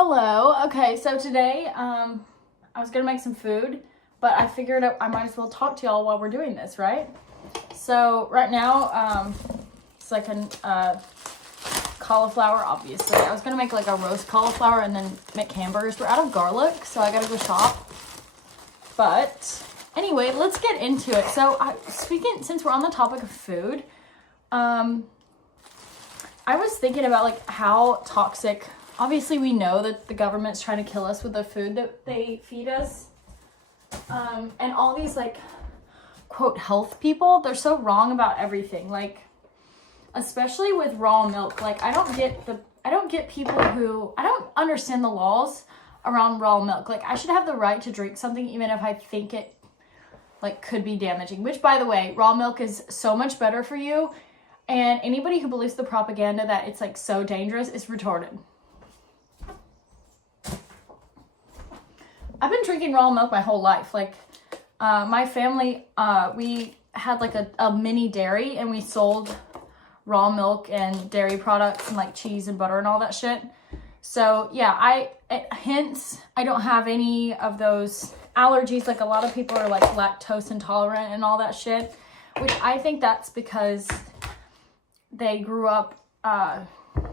Hello. Okay, so today I was gonna make some food, but I figured I might as well talk to y'all while we're doing this, right? So right now it's like a cauliflower, obviously. I was gonna make like a roast cauliflower and then make hamburgers. We're out of garlic, so I gotta go shop. But anyway, let's get into it. So since we're on the topic of food, I was thinking about like how toxic. Obviously, we know that the government's trying to kill us with the food that they feed us. And all these, like, quote, health people, they're so wrong about everything. Like, especially with raw milk. Like, I don't get people who, I don't understand the laws around raw milk. Like, I should have the right to drink something even if I think it, like, could be damaging. Which, by the way, raw milk is so much better for you. And anybody who believes the propaganda that it's, like, so dangerous is retarded. I've been drinking raw milk my whole life. Like, my family, we had like a mini dairy and we sold raw milk and dairy products and like cheese and butter and all that shit. So yeah, hence I don't have any of those allergies. Like a lot of people are like lactose intolerant and all that shit, which I think that's because they grew up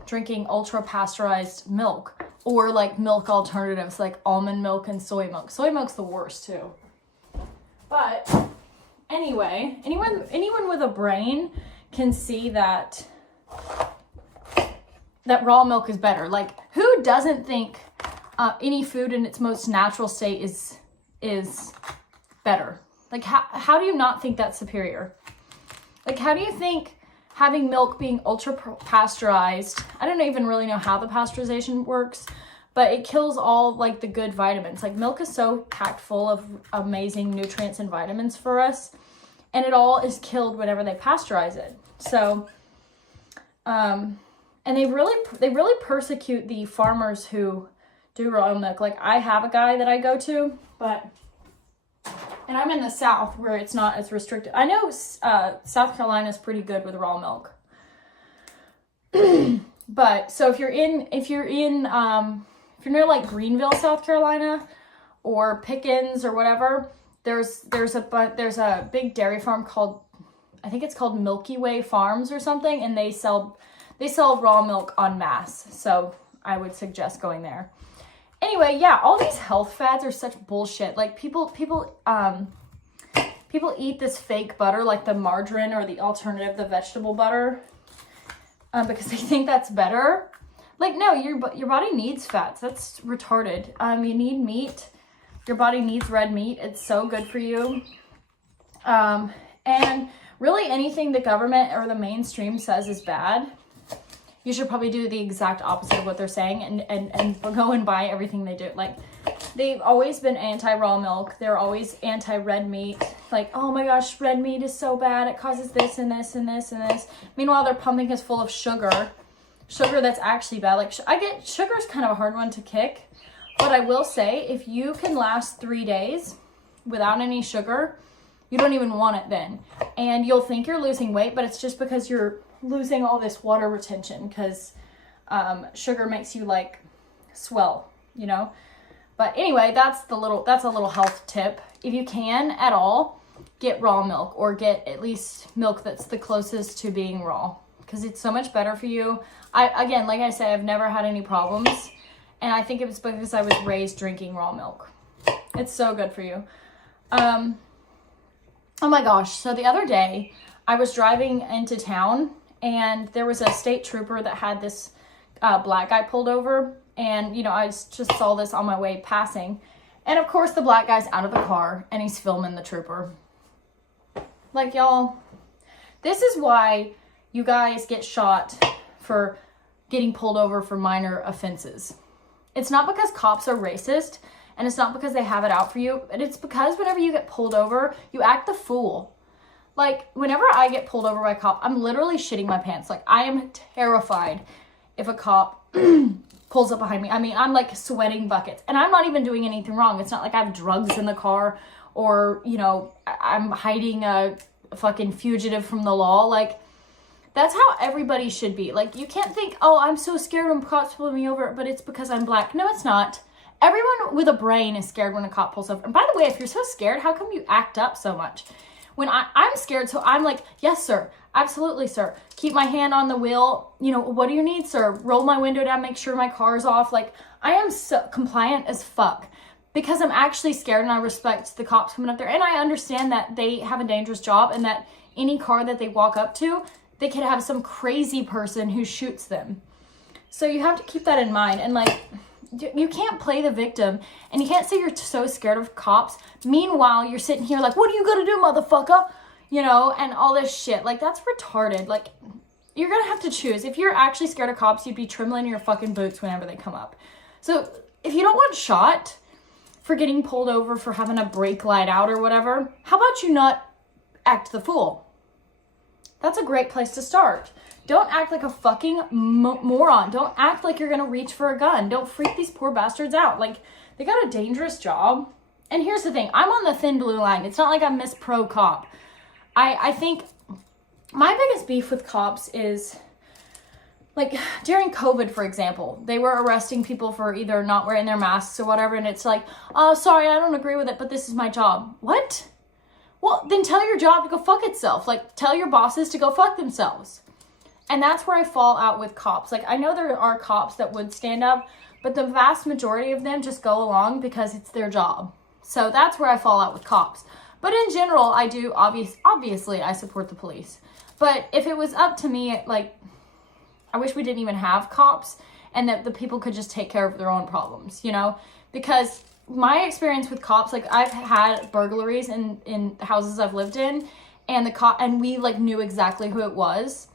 drinking ultra pasteurized milk. Or like milk alternatives like almond milk and soy milk. Soy milk's the worst too. But anyway, anyone with a brain can see that raw milk is better. Like who doesn't think any food in its most natural state is better? Like how do you not think that's superior? Like how do you think having milk being ultra pasteurized, I don't even really know how the pasteurization works, but it kills all like the good vitamins. Like milk is so packed full of amazing nutrients and vitamins for us, and it all is killed whenever they pasteurize it. So, and they really persecute the farmers who do raw milk. Like I have a guy that I go to, and I'm in the South where it's not as restricted. I know South Carolina is pretty good with raw milk. But so if you're near like Greenville, South Carolina, or Pickens or whatever, there's a big dairy farm called, I think it's called Milky Way Farms or something, and they sell raw milk en masse. So I would suggest going there. Anyway, yeah, all these health fads are such bullshit. Like people eat this fake butter, like the margarine or the alternative, the vegetable butter, because they think that's better. Like, no, your body needs fats. That's retarded. You need meat. Your body needs red meat. It's so good for you. And really anything the government or the mainstream says is bad, you should probably do the exact opposite of what they're saying and go and buy everything they do. Like, they've always been anti-raw milk. They're always anti-red meat. Like, oh my gosh, red meat is so bad. It causes this and this and this and this. Meanwhile, they're pumping us full of sugar. Sugar that's actually bad. Like, sugar's kind of a hard one to kick. But I will say, if you can last 3 days without any sugar, you don't even want it then. And you'll think you're losing weight, but it's just because you're losing all this water retention because sugar makes you like swell, you know. But anyway, that's a little health tip. If you can at all, get raw milk or get at least milk that's the closest to being raw because it's so much better for you. Again, like I said, I've never had any problems, and I think it was because I was raised drinking raw milk. It's so good for you. Oh my gosh. So the other day I was driving into town and there was a state trooper that had this black guy pulled over. And, you know, I just saw this on my way passing. And, of course, the black guy's out of the car and he's filming the trooper. Like, y'all, this is why you guys get shot for getting pulled over for minor offenses. It's not because cops are racist and it's not because they have it out for you. But it's because whenever you get pulled over, you act the fool. Like, whenever I get pulled over by a cop, I'm literally shitting my pants. Like, I am terrified if a cop pulls up behind me. I mean, I'm like sweating buckets. And I'm not even doing anything wrong. It's not like I have drugs in the car or, you know, I'm hiding a fucking fugitive from the law. Like, That's how everybody should be. Like, you can't think, oh, I'm so scared when cops pull me over, but it's because I'm black. No, it's not. Everyone with a brain is scared when a cop pulls over. And by the way, if you're so scared, how come you act up so much? When I'm scared, so I'm like, yes, sir. Absolutely, sir. Keep my hand on the wheel. You know, what do you need, sir? Roll my window down, make sure my car's off. Like, I am so compliant as fuck because I'm actually scared and I respect the cops coming up there. And I understand that they have a dangerous job and that any car that they walk up to, they could have some crazy person who shoots them. So you have to keep that in mind. And like, you can't play the victim and you can't say you're so scared of cops. Meanwhile, you're sitting here like, what are you gonna do, motherfucker? You know, and all this shit. Like, that's retarded. Like, you're gonna have to choose. If you're actually scared of cops, you'd be trembling in your fucking boots whenever they come up. So if you don't want shot for getting pulled over for having a brake light out or whatever, how about you not act the fool? That's a great place to start. Don't act like a fucking moron. Don't act like you're gonna reach for a gun. Don't freak these poor bastards out. Like, they got a dangerous job. And here's the thing. I'm on the thin blue line. It's not like I'm Miss Pro Cop. I think my biggest beef with cops is, like, during COVID, for example, they were arresting people for either not wearing their masks or whatever. And it's like, oh, sorry, I don't agree with it, but this is my job. What? Well, then tell your job to go fuck itself. Like, tell your bosses to go fuck themselves. And that's where I fall out with cops. Like, I know there are cops that would stand up, but the vast majority of them just go along because it's their job. So that's where I fall out with cops. But in general, I do, obviously, I support the police. But if it was up to me, like, I wish we didn't even have cops and that the people could just take care of their own problems, you know? Because my experience with cops, like, I've had burglaries in houses I've lived in, and we, like, knew exactly who it was.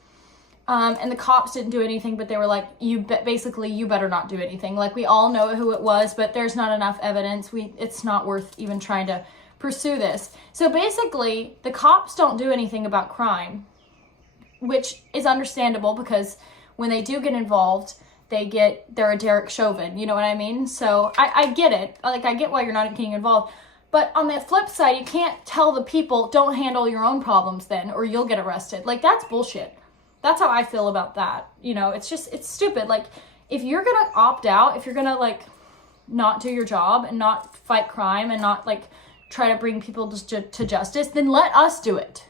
And the cops didn't do anything, but they were like, you better not do anything. Like, we all know who it was, but there's not enough evidence. It's not worth even trying to pursue this. So basically, the cops don't do anything about crime, which is understandable because when they do get involved, they're a Derek Chauvin, you know what I mean? So I get it. Like, I get why you're not getting involved. But on the flip side, you can't tell the people, don't handle your own problems then, or you'll get arrested. Like, that's bullshit. That's how I feel about that. You know, it's stupid. Like, if you're going to opt out, if you're going to, like, not do your job and not fight crime and not, like, try to bring people to justice, then let us do it.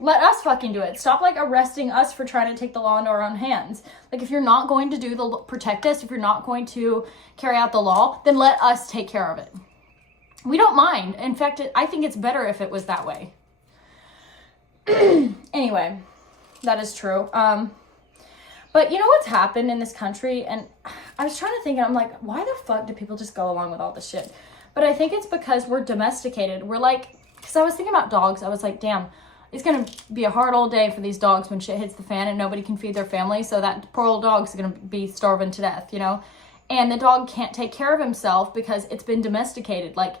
Let us fucking do it. Stop, like, arresting us for trying to take the law into our own hands. Like, if you're not going to protect us, if you're not going to carry out the law, then let us take care of it. We don't mind. In fact, I think it's better if it was that way. Anyway, that is true. But you know what's happened in this country? And I was trying to think, and I'm like, why the fuck do people just go along with all this shit? But I think it's because we're domesticated. We're like, because I was thinking about dogs. I was like, damn, it's going to be a hard old day for these dogs when shit hits the fan and nobody can feed their family. So that poor old dog's going to be starving to death, you know? And the dog can't take care of himself because it's been domesticated. Like,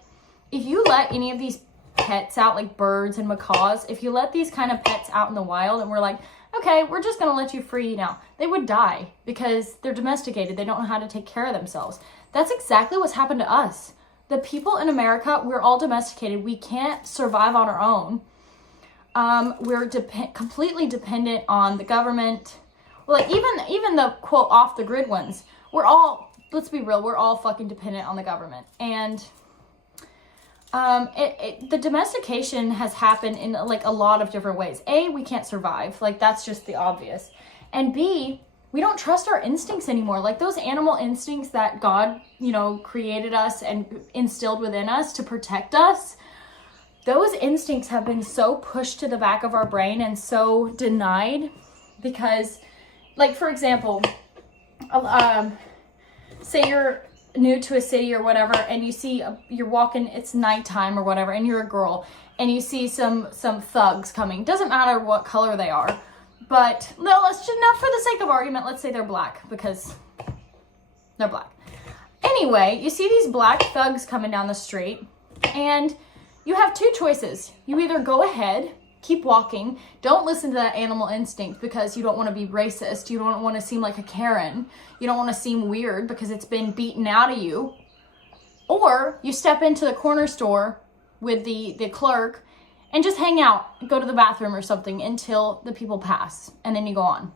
if you let any of these pets out, like birds and macaws, if you let these kind of pets out in the wild and we're like, okay, we're just going to let you free now, they would die because they're domesticated. They don't know how to take care of themselves. That's exactly what's happened to us. The people in America, we're all domesticated. We can't survive on our own. We're completely dependent on the government. Well, like even the quote off the grid ones, we're all, let's be real, we're all fucking dependent on the government. And the domestication has happened in like a lot of different ways. A, we can't survive. Like, that's just the obvious. And B, we don't trust our instincts anymore. Like, those animal instincts that God, you know, created us and instilled within us to protect us, those instincts have been so pushed to the back of our brain and so denied because, like, for example, say you're new to a city or whatever, and you see you're walking, it's nighttime or whatever, and you're a girl, and you see some thugs coming. Doesn't matter what color they are, but no, let's just, now for the sake of argument, let's say they're black because they're black. Anyway, you see these black thugs coming down the street, and you have two choices. You either go ahead, keep walking, don't listen to that animal instinct because you don't want to be racist, you don't want to seem like a Karen, you don't want to seem weird because it's been beaten out of you, or you step into the corner store with the clerk and just hang out, go to the bathroom or something until the people pass, and then you go on.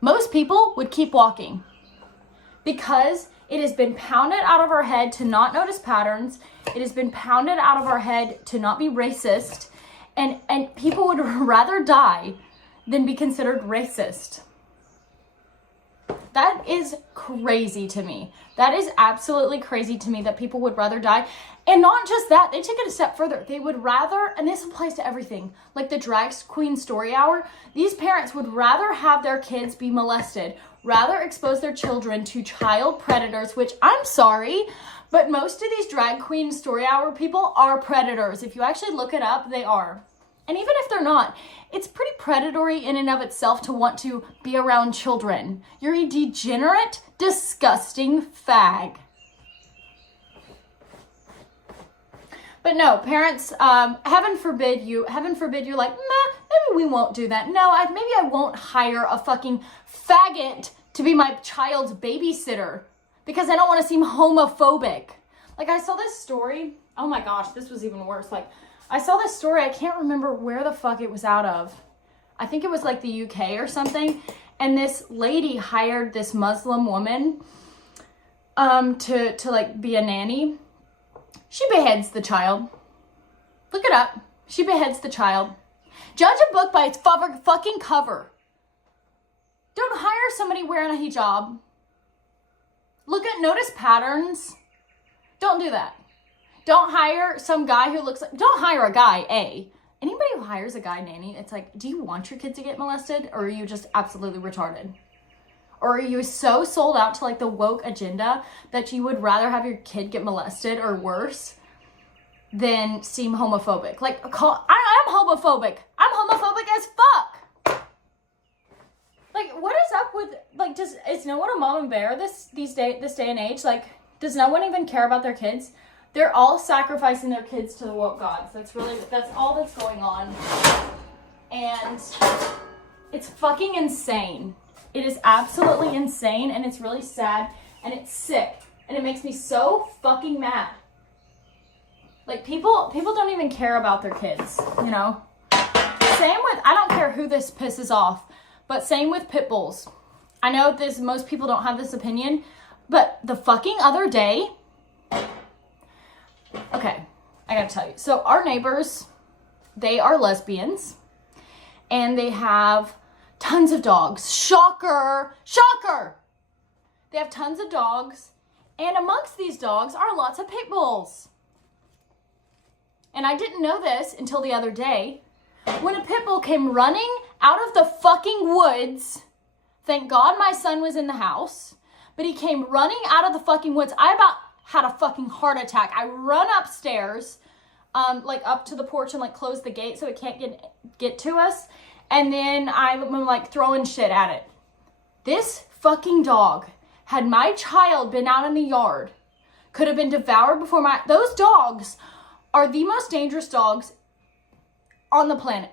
Most people would keep walking because it has been pounded out of our head to not notice patterns. It has been pounded out of our head to not be racist, and people would rather die than be considered racist. That is crazy to me. That is absolutely crazy to me that people would rather die. And not just that, they took it a step further. They would rather, and this applies to everything, like the drag queen story hour, these parents would rather have their kids be molested, rather expose their children to child predators, which I'm sorry, but most of these drag queen story hour people are predators. If you actually look it up, they are. And even if they're not, it's pretty predatory in and of itself to want to be around children. You're a degenerate, disgusting fag. But no, parents, heaven forbid you're like, maybe we won't do that. No, maybe I won't hire a fucking faggot to be my child's babysitter because I don't want to seem homophobic. Like, I saw this story. Oh my gosh, this was even worse. Like, I saw this story. I can't remember where the fuck it was out of. I think it was like the UK or something. And this lady hired this Muslim woman to like be a nanny. She beheads the child. Look it up. She beheads the child. Judge a book by its fucking cover. Don't hire somebody wearing a hijab. Notice patterns. Don't do that. Don't hire some guy who looks like, don't hire a guy, Anybody who hires a guy nanny, it's like, do you want your kid to get molested? Or are you just absolutely retarded? Or are you so sold out to like the woke agenda that you would rather have your kid get molested or worse than seem homophobic? Like, I am homophobic. I'm homophobic as fuck. Like, what is up with, like, is no one a mom and bear this day and age? Like, does no one even care about their kids? They're all sacrificing their kids to the woke gods. That's all that's going on. And it's fucking insane. It is absolutely insane, and it's really sad, and it's sick, and it makes me so fucking mad. Like, people don't even care about their kids, you know? Same with, I don't care who this pisses off, but same with pit bulls. I know most people don't have this opinion, but the fucking other day, okay, I gotta tell you. So our neighbors, they are lesbians, and they have tons of dogs. Shocker! Shocker! They have tons of dogs, and amongst these dogs are lots of pit bulls. And I didn't know this until the other day, when a pit bull came running out of the fucking woods. Thank God my son was in the house, but he came running out of the fucking woods. I about had a fucking heart attack. I run upstairs, like up to the porch and like close the gate so it can't get to us. And then I'm like throwing shit at it. This fucking dog, had my child been out in the yard, could have been devoured before those dogs are the most dangerous dogs on the planet.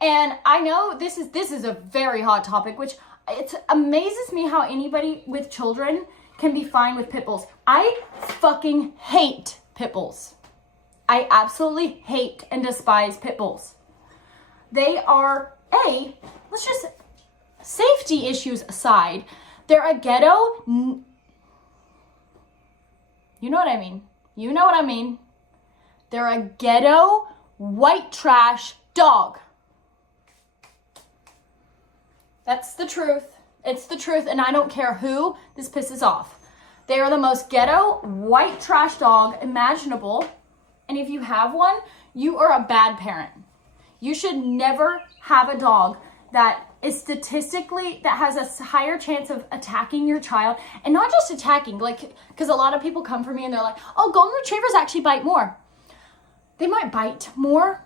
And I know this is a very hot topic, which it amazes me how anybody with children can be fine with pit bulls. I fucking hate pit bulls. I absolutely hate and despise pit bulls. They are, let's just, safety issues aside, they're a ghetto, you know what I mean. You know what I mean. They're a ghetto, white trash dog. That's the truth. It's the truth, and I don't care who this pisses off. They are the most ghetto, white trash dog imaginable, and if you have one, you are a bad parent. You should never have a dog that is that has a higher chance of attacking your child, and not just attacking, like, because a lot of people come for me and they're like, oh, golden retrievers actually bite more. They might bite more,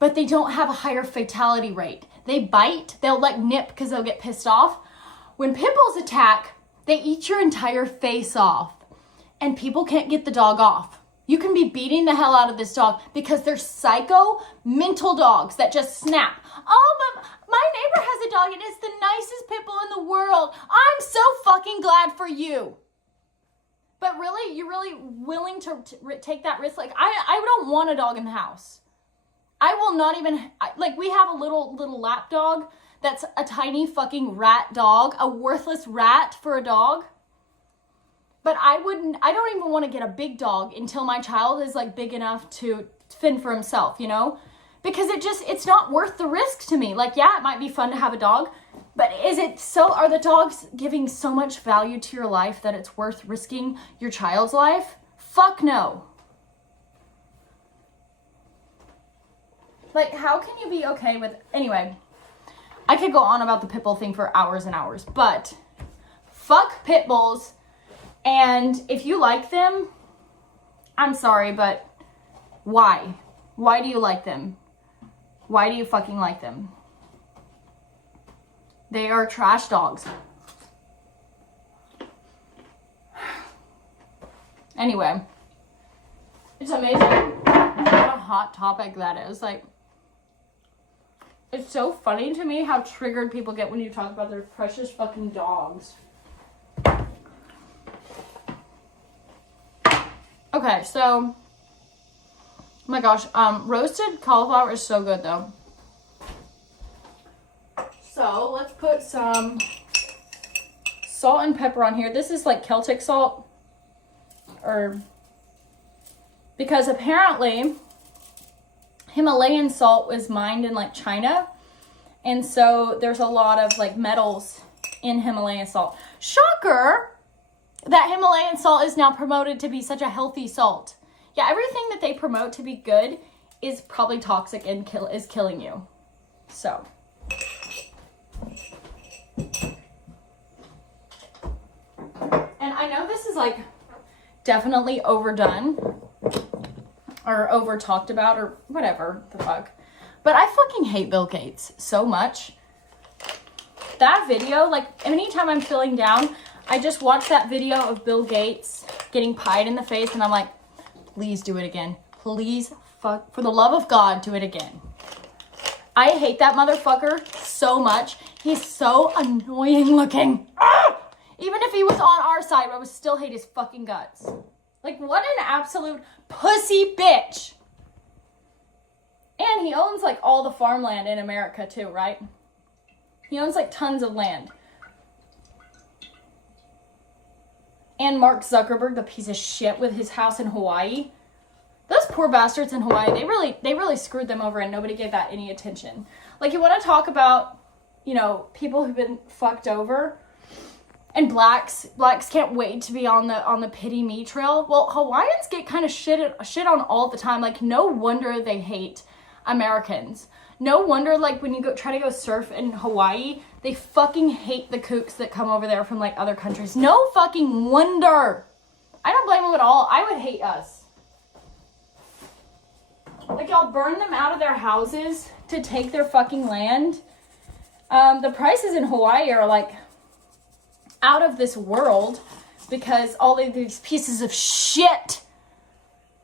but they don't have a higher fatality rate. They bite, they'll like nip because they'll get pissed off. When pit bulls attack, they eat your entire face off, and people can't get the dog off. You can be beating the hell out of this dog because they're psycho mental dogs that just snap. Oh, but my neighbor has a dog and it's the nicest pit bull in the world. I'm so fucking glad for you. But really, you're really willing to take that risk? Like, I don't want a dog in the house. I will not even, like, we have a little lap dog that's a tiny fucking rat dog, a worthless rat for a dog. But I don't even want to get a big dog until my child is, like, big enough to fend for himself, you know? Because it's not worth the risk to me. Like, yeah, it might be fun to have a dog, but are the dogs giving so much value to your life that it's worth risking your child's life? Fuck no. Like, how can you be okay with, anyway, I could go on about the Pitbull thing for hours and hours, but fuck Pitbulls, and if you like them, I'm sorry, but why? Why do you like them? Why do you fucking like them? They are trash dogs. Anyway, it's amazing what a hot topic that is. Like, it's so funny to me how triggered people get when you talk about their precious fucking dogs. Okay, so, oh my gosh, roasted cauliflower is so good though. So let's put some salt and pepper on here. This is like Celtic salt, because apparently Himalayan salt was mined in like China, and so there's a lot of like metals in Himalayan salt. Shocker that Himalayan salt is now promoted to be such a healthy salt. Yeah, everything that they promote to be good is probably toxic and is killing you. So. And I know this is like definitely overdone or over talked about or whatever the fuck, but I fucking hate Bill Gates so much. That video, like anytime I'm feeling down, I just watch that video of Bill Gates getting pied in the face and I'm like, please do it again. Please, fuck, for the love of God, do it again. I hate that motherfucker so much. He's so annoying looking. Ah! Even if he was on our side, I would still hate his fucking guts. Like, what an absolute pussy bitch. And he owns, like, all the farmland in America, too, right? He owns, like, tons of land. And Mark Zuckerberg, the piece of shit with his house in Hawaii. Those poor bastards in Hawaii, they really screwed them over and nobody gave that any attention. Like, you want to talk about, you know, people who've been fucked over? And blacks can't wait to be on the pity me trail. Well, Hawaiians get kind of shit on all the time. Like, no wonder they hate Americans. No wonder, like, when you try to go surf in Hawaii, they fucking hate the kooks that come over there from, like, other countries. No fucking wonder. I don't blame them at all. I would hate us. Like, y'all burn them out of their houses to take their fucking land. The prices in Hawaii are, like, out of this world because all of these pieces of shit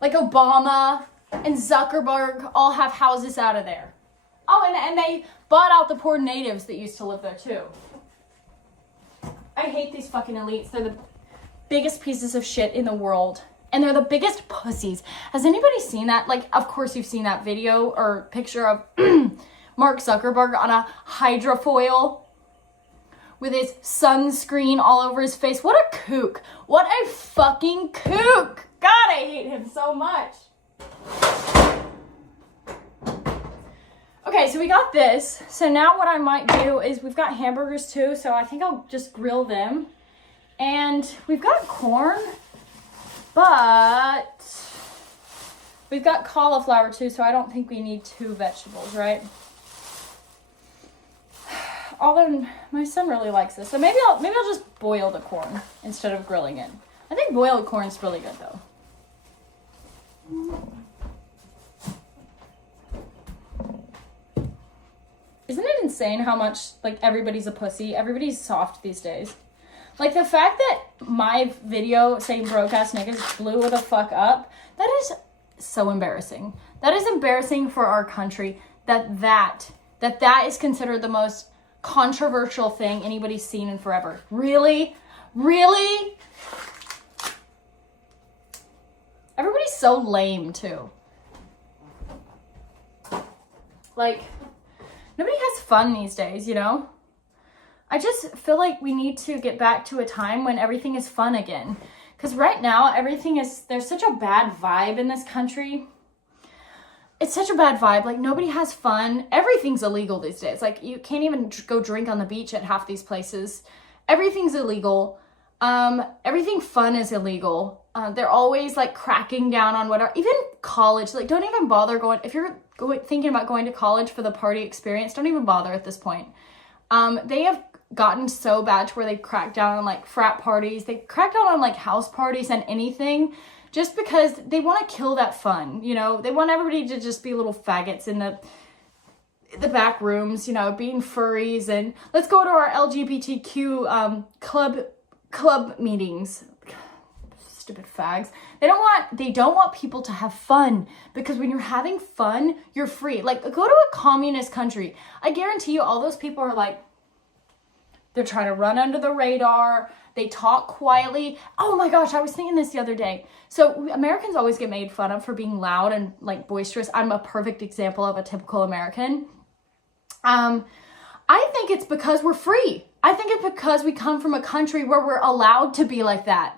like Obama and Zuckerberg all have houses out of there. Oh, and they bought out the poor natives that used to live there too. I hate these fucking elites. They're the biggest pieces of shit in the world. And they're the biggest pussies. Has anybody seen that? Like, of course you've seen that video or picture of Mark Zuckerberg on a hydrofoil with his sunscreen all over his face. What a kook. What a fucking kook. God, I hate him so much. Okay, so we got this. So now what I might do is we've got hamburgers too, so I think I'll just grill them. And we've got corn, but we've got cauliflower too, so I don't think we need 2 vegetables, right? Although my son really likes this, so maybe I'll just boil the corn instead of grilling it. I think boiled corn's really good though. Isn't it insane how much like everybody's a pussy? Everybody's soft these days. Like the fact that my video saying broke ass niggas blew the fuck up, that is so embarrassing. That is embarrassing for our country that is considered the most controversial thing anybody's seen in forever. Really? Really? Everybody's so lame too. Like, nobody has fun these days, you know? I just feel like we need to get back to a time when everything is fun again. Because right now, there's such a bad vibe in this country. It's such a bad vibe. Like, nobody has fun. Everything's illegal these days. Like, you can't even go drink on the beach at half these places. Everything's illegal. Everything fun is illegal. They're always, like, cracking down on whatever. Even college. Like, don't even bother going. If you're thinking about going to college for the party experience, don't even bother at this point. They have gotten so bad to where they crack down on, like, frat parties. They crack down on, like, house parties and anything. Just because they want to kill that fun, you know? They want everybody to just be little faggots in the back rooms, you know, being furries. And let's go to our LGBTQ club meetings. Stupid fags. They don't want people to have fun, because when you're having fun, you're free. Like, go to a communist country. I guarantee you all those people are like, they're trying to run under the radar. They talk quietly. Oh my gosh, I was thinking this the other day. So Americans always get made fun of for being loud and, like, boisterous. I'm a perfect example of a typical American. I think it's because we're free. I think it's because we come from a country where we're allowed to be like that.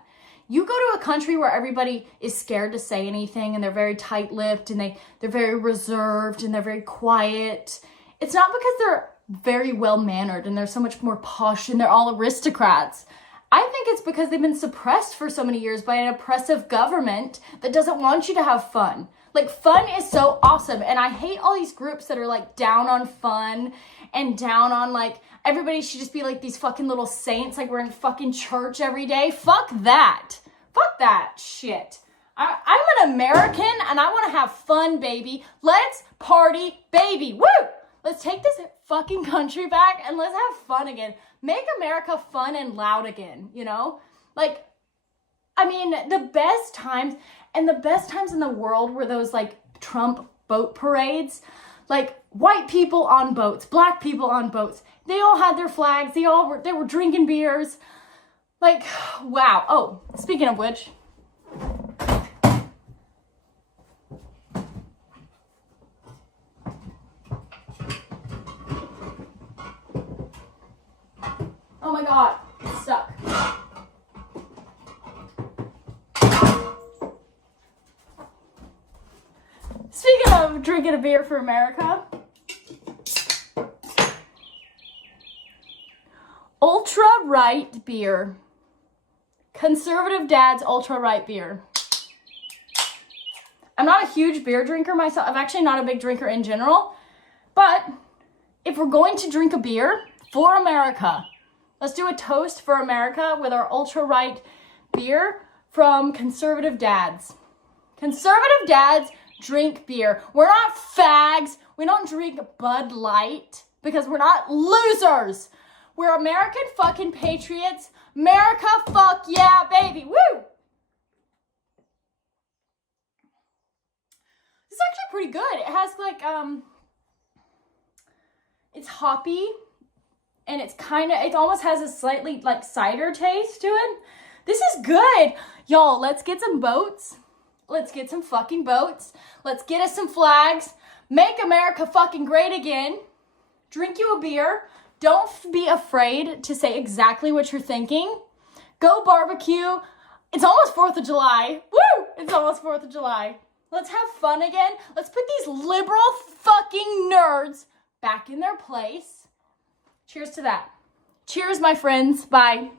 You go to a country where everybody is scared to say anything, and they're very tight-lipped, and they're very reserved, and they're very quiet. It's not because they're very well-mannered and they're so much more posh and they're all aristocrats. I think it's because they've been suppressed for so many years by an oppressive government that doesn't want you to have fun. Like, fun is so awesome. And I hate all these groups that are, like, down on fun and down on, like, everybody should just be like these fucking little saints, like we're in fucking church every day. Fuck that. Fuck that shit. I'm an American and I want to have fun, baby. Let's party, baby. Woo! Let's take this fucking country back and let's have fun again. Make America fun and loud again, you know? Like, I mean, the best times in the world were those, like, Trump boat parades. Like, white people on boats, black people on boats. They all had their flags. They were drinking beers. Like, wow. Oh, speaking of which, oh my God, it's stuck. Speaking of drinking a beer for America, ultra right beer. Conservative Dad's ultra right beer. I'm not a huge beer drinker myself. I'm actually not a big drinker in general. But if we're going to drink a beer for America, let's do a toast for America with our ultra right beer from Conservative Dads. Conservative Dads drink beer. We're not fags. We don't drink Bud Light because we're not losers. We're American fucking patriots. America, fuck yeah, baby. Woo! This is actually pretty good. It has, like, it's hoppy, and it almost has a slightly, like, cider taste to it. This is good. Y'all, let's get some boats. Let's get some fucking boats. Let's get us some flags. Make America fucking great again. Drink you a beer. Don't be afraid to say exactly what you're thinking. Go barbecue. It's almost 4th of July. Woo! It's almost 4th of July. Let's have fun again. Let's put these liberal fucking nerds back in their place. Cheers to that. Cheers, my friends. Bye.